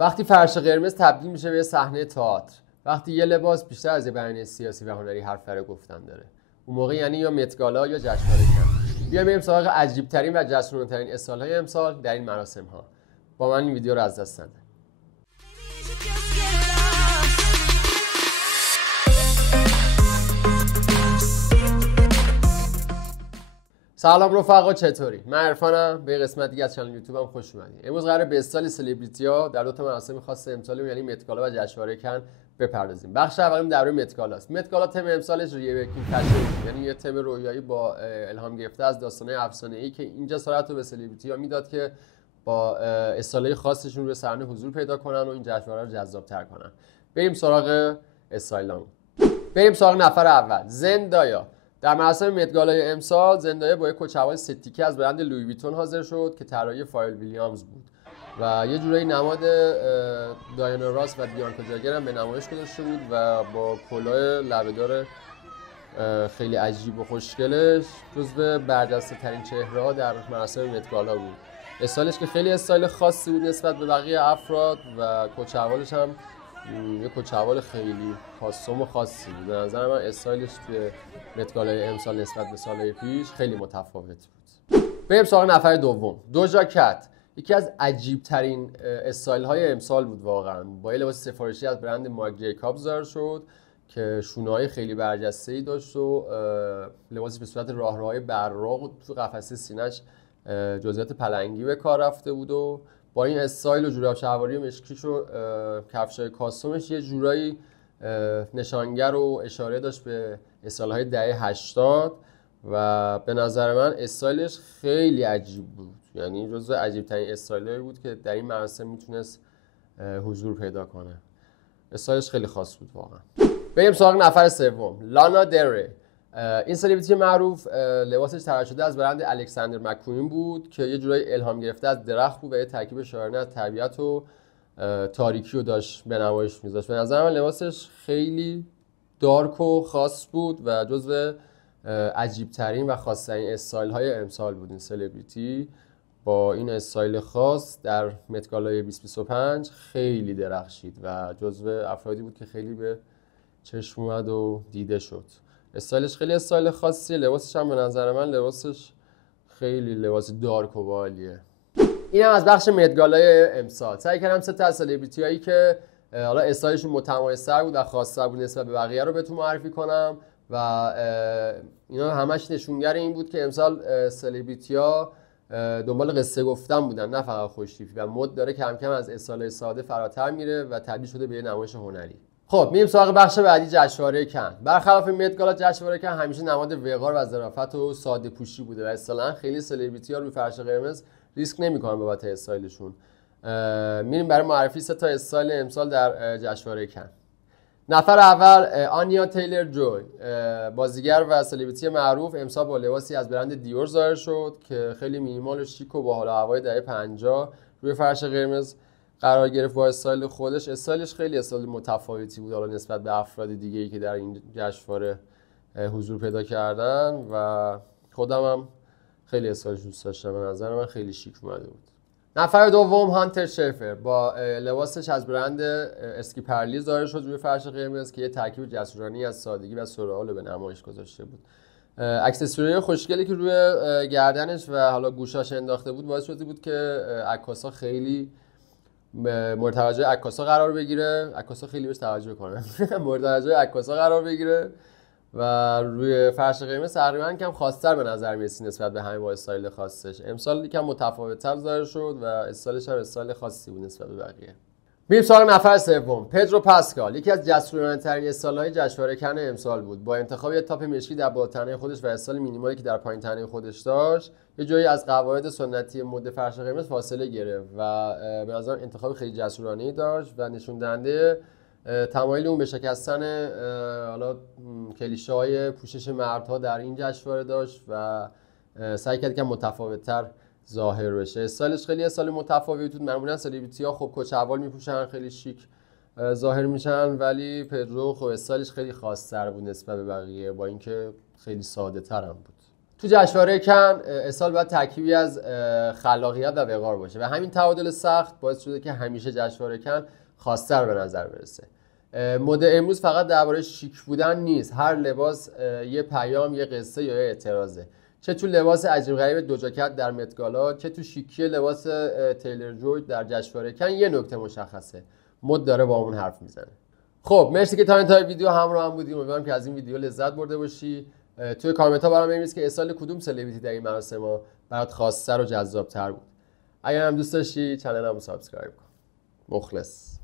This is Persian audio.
وقتی فرش قرمز تبدیل میشه به صحنه تئاتر، وقتی یه لباس بیشتر از یه بیانیه سیاسی و هنری حرف برای گفتن داره، اون موقع یعنی یا متگالا یا جشنواره کن. بیایم بریم سراغ عجیب ترین و جسورانه ترین استایل‌های امسال در این مراسم ها. با من این ویدیو رو از دست نده. سلام رفقا، چطوری؟ من عرفانم. به قسمت دیگه از کانال یوتیوبم خوش اومدید. امروز قراره به استایل سلبریتی‌ها در دو تا مراسم خاص امسال یعنی متگالا و جشنواره کن بپردازیم. بخش اولیم درباره متگالا است. متگالا تم امسالش ریویکینگ فشن، یعنی یه تم رویایی با الهام گرفته از داستان‌های افسانه‌ای که اینجا جسارت رو به سلبریتی‌ها میداد که با استایل‌های خاصشون روی صحنه حضور پیدا کنن و این جشنواره رو جذاب‌تر کنن. بریم سراغ استایلامون. بریم سراغ نفر اول، زندایا. در مراسم متگالای امسال زندایا با یک کچه‌وال ستیکی از برند لویی ویتون حاضر شد که طراحی فایل ویلیامز بود و یه جورایی نماد دایانا راس و بیانکا جاگر هم به نمایش گذاشته بود و با کلاه لبه‌دار خیلی عجیب و خوشگلش جزو برجسته ترین چهره‌ها در مراسم متگالا بود. استایلش که خیلی استایل خاصی بود نسبت به بقیه افراد و کچه‌والش هم یه کچه‌وال خیلی کاستوم و خاصی بود. به نظر من استایلش توی متگالای امسال نسبت به سالهای پیش خیلی متفاوت بود. بریم سراغ نفر دوم، دوجا کت. یکی از عجیب ترین استایل های امسال بود واقعا. با یه لباس سفارشی از برند مارک جیکابز ظاهر شد که شونه‌های خیلی برجسته‌ای داشت و لباسی به صورت راهروهای براق و تو قفسه سینه‌اش جزئیات پلنگی به کار رفته بود و با این استایل و جوراب شلواری مشکیش و کفشای کاستومش یه جورایی نشانگر و اشاره داشت به استایل‌های دهه 80 و به نظر من استایلش خیلی عجیب بود. یعنی جزو عجیب‌ترین استایل‌هایی بود که در این مراسم میتونست حضور پیدا کنه. استایلش خیلی خاص بود واقعا. بریم سراغ نفر سوم، لانا دره. این سلبریتی معروف لباسش طراحی شده از برند الکساندر مک‌کوین بود که یه جورایی الهام گرفته از درخت بود و یه ترکیب شاعرانه از طبیعت و تاریکی رو داشت به نمایش میذاشت. به نظر من لباسش خیلی دارک و خاص بود و جزو عجیب ترین و خاص‌ترین استایل های امسال بود. این سلبریتی با این استایل خاص در متگالای 2025 خیلی درخشید و جزو افرادی بود که خیلی به چشم اومد و دیده شد. استایلش خیلی استایل خاصیه، لباسش هم به نظر من لباسش خیلی لباس دارک و بالیه. اینم از بخش متگالای امسال. سعی کردم سه تا از سلبریتی‌هایی که حالا استایلشون متمایزتر بود و خاص‌تر بود نسبت به بقیه رو بهتون معرفی کنم و اینا همش نشونگر این بود که امسال سلبریتی‌ها دنبال قصه گفتن بودن نه فقط خوش‌تیپی و مد داره کم کم از استایل ساده فراتر میره و تبدیل شده به یه نمایش هنری. خب میریم سراغ بخش بعدی، جشنواره کن. برخلاف متگالا جشنواره کن همیشه نماد وقار و ظرافت و ساده پوشی بوده و اصطلاحاً خیلی سلبریتی‌ها روی فرش قرمز ریسک نمی‌کنن بابت استایلشون. میریم برای معرفی سه تا استایل امسال در جشنواره کن. نفر اول، آنیا تیلر جوی، بازیگر و سلبریتی معروف، امسال با لباسی از برند دیور ظاهر شد که خیلی مینیمال و شیک و با حال و هوای دهه 50 روی فرش قرمز قرار گرفت با استایل خودش. استایلش خیلی استایل متفاوتی بود حالا نسبت به افراد دیگه‌ای که در این جشنواره حضور پیدا کردن و خودم هم خیلی استایلش دوست داشتم. به نظر من خیلی شیک اومده بود. نفر دوم، هانتر شفر، با لباسش از برند اسکیپرلی ظاهر شد روی فرش قرمز که یه ترکیب جسورانه از سادگی و سورئال به نمایش گذاشته بود. اکسسوری خوشگلی که روی گردنش و حالا گوشاش انداخته بود باعث شده بود که عکاسا خیلی مورد توجه عکاسا قرار بگیره. عکاسا خیلی بهش توجه کنن. مورد توجه عکاسا قرار بگیره و روی فرش قرمز تقریبا کم خاص‌تر به نظر می‌رسید نسبت به همین با استایل خاصش. امسال یکم متفاوت‌تر ظاهر شد و استایلش هم استایل خاصی بود نسبت به بقیه. بریم سراغ نفر سوم، پدرو پاسکال. یکی از جسورانه‌ترین استایل‌های جشنواره کن امسال بود. با انتخاب یه تاپ مشکی در بالاتنه خودش و استایل مینیمالی که در پایین تنه خودش داشت، یه جایی از قواعد سنتی مد فرش قرمز فاصله گرفت و به نظر انتخاب خیلی جسورانه‌ای داشت و نشون دهنده تمایل اون به شکستن حالا کلیشه‌های پوشش مردها در این جشنواره داشت و سعی کرد که متفاوت‌تر ظاهر بشه. استایلش خیلی استایل متفاوتی بود. معمولا سلبریتی‌ها خب کچه‌وال میپوشن، خیلی شیک ظاهر میشن، ولی پدرو خب استایلش خیلی خاص‌تر بود نسبت به بقیه با اینکه خیلی ساده‌تر هم بود. تو جشنواره کن اسال باید ترکیبی از خلاقیت و وقار باشه و همین تعادل سخت باعث شده که همیشه جشنواره کن خاص‌تر به نظر برسه. مد امروز فقط درباره شیک بودن نیست، هر لباس یه پیام، یه قصه یا یه اعتراضه. چه تو لباس عجیب غریب دو جاکت در متگالا، چه تو شیکی لباس تیلر جوی در جشنواره کن، یه نکته مشخصه: مد داره با اون حرف میزنه. خب مرسی که تا انتهای ویدیو همراه هم بودیم. امیدوارم که از این ویدیو لذت برده باشی. توی کامنت ها برام بنویس که اسال کدوم سلبریتی در این مراسم برات خاص‌تر و جذاب‌تر بود. اگر هم دوست داشتی چنلمو سابسکرایب کن. مخلص.